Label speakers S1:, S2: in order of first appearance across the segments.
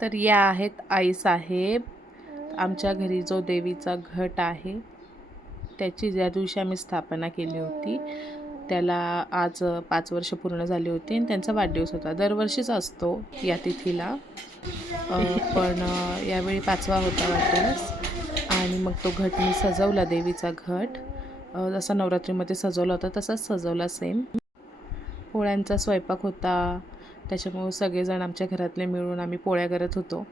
S1: तर या आहेत आई साहेब. आमच्या घरी जो देवीचा घट आहे त्याची ज्या दिवशी आम्ही स्थापना केली होती त्याला आज पाच वर्ष पूर्ण झाली होती आणि त्यांचा वाढदिवस होता. दरवर्षीच असतो या तिथीला. पण यावेळी पाचवा होता वाढदिवस आणि मग तो घट मी सजवला देवीचा घट. जसा नवरात्रीमध्ये सजवला होता तसाच सजवला सेम पोळ्यांचा स्वयंपाक होता. त्याच्यामुळे सगळेजण आमच्या घरातले मिळून आम्ही पोळ्या करत होतो.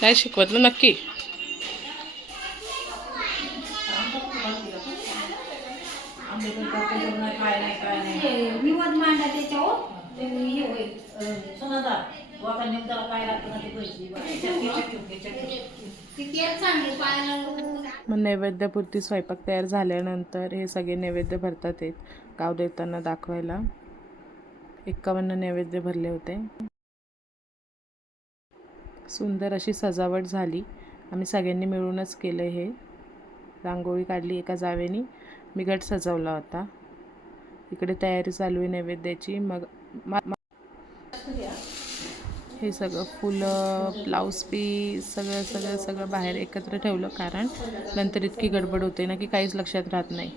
S1: काय शिकवत ना नक्की?
S2: नाही काय नाही
S1: मग नैवेद्यापुरती स्वयंपाक तयार झाल्यानंतर हे सगळे नैवेद्य भरतात आहेत गाव देवतांना दाखवायला. एक्कावन्न नैवेद्य भरले होते. सुंदर अशी सजावट झाली. आम्ही सगळ्यांनी मिळूनच केलं हे. रांगोळी काढली एका जावेनी. मी गट सजवला होता. इकडे तयारी चालू आहे नैवेद्याची. मग मा- मा- हे सगळं फुलं ब्लाऊज पीस सगळं सगळं सगळं बाहेर एकत्र ठेवलं कारण नंतर इतकी गडबड होते ना की काहीच लक्षात राहत नाही.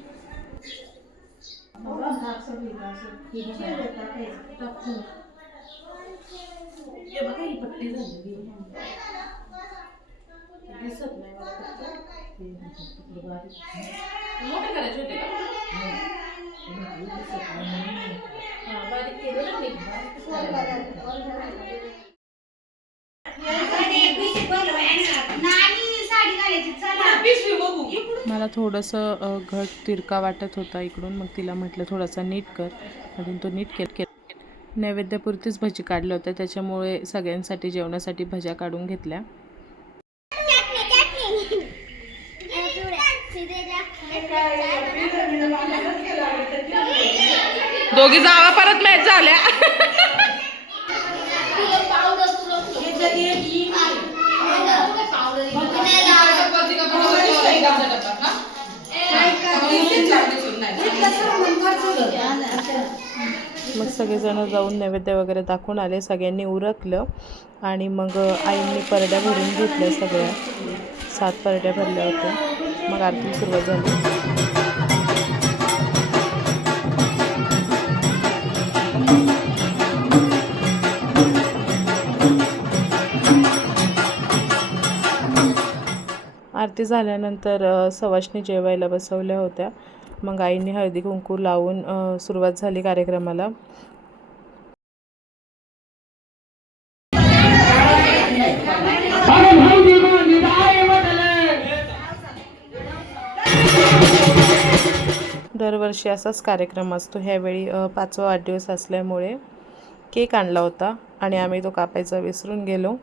S2: बारीक घालायची चला
S1: मला थोडंसं घट तिरका वाटत होता इकडून. मग तिला म्हटलं थोडासा नीट कर. म्हणून तो नीट केल केल. नैवेद्यापुरतीच भजी काढल्या होत्या. त्याच्यामुळे सगळ्यांसाठी जेवणासाठी भज्या काढून घेतल्या. दोघी जावा परत मॅच झाल्या. सगळेजणं जाऊन नैवेद्य वगैरे दाखवून आले. सगळ्यांनी उरकलं आणि मग आईंनी परड्या भरून घेतल्या सगळ्या. सात परड्या भरल्या होत्या. मग आरती सुरुवात झाली. आरती झाल्यानंतर सवाशनी जेवायला बसवल्या होत्या. मग आईने हळदी कुंकू लावून सुरुवात झाली कार्यक्रमाला. दरवर्षी असाच कार्यक्रम असतो. ह्यावेळी पाचवा वाढदिवस असल्यामुळे केक आणला होता आणि आम्ही तो कापायचा विसरून गेलो.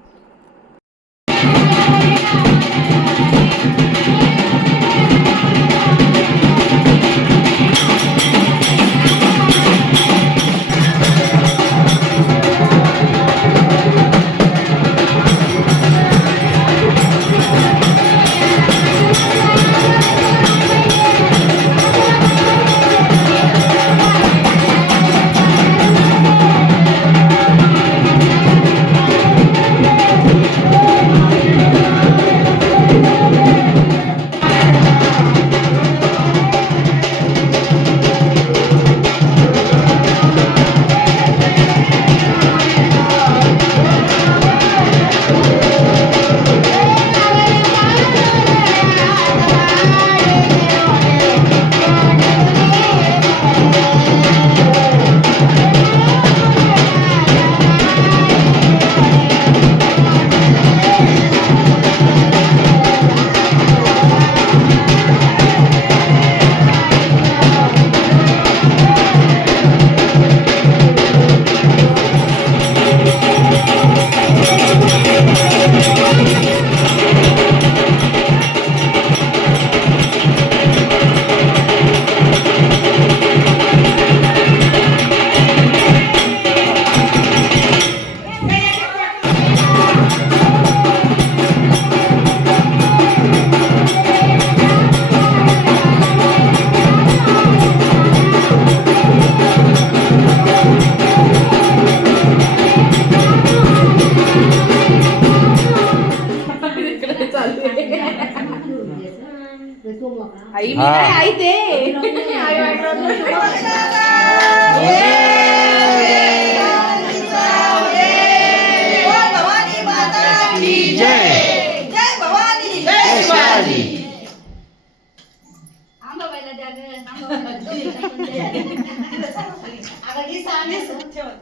S1: आई मी नाही आई ते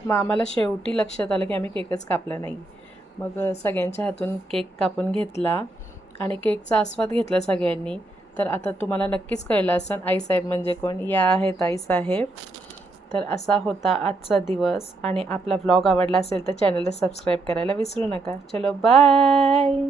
S1: मग आम्हाला शेवटी लक्षात आलं की आम्ही केकच कापला नाही. मग सगळ्यांच्या हातून केक कापून घेतला. आणि केकचा आस्वाद घेतला सगळ्यांनी. तर आता तुम्हाला नक्कीच कळलं असेल आईसाहेब म्हणजे कोण? या आहेत आईसाहेब. तर असा होता आजचा दिवस. आणि आपला व्लॉग आवडला असेल तर चॅनलला सबस्क्राईब करायला विसरू नका. चलो बाय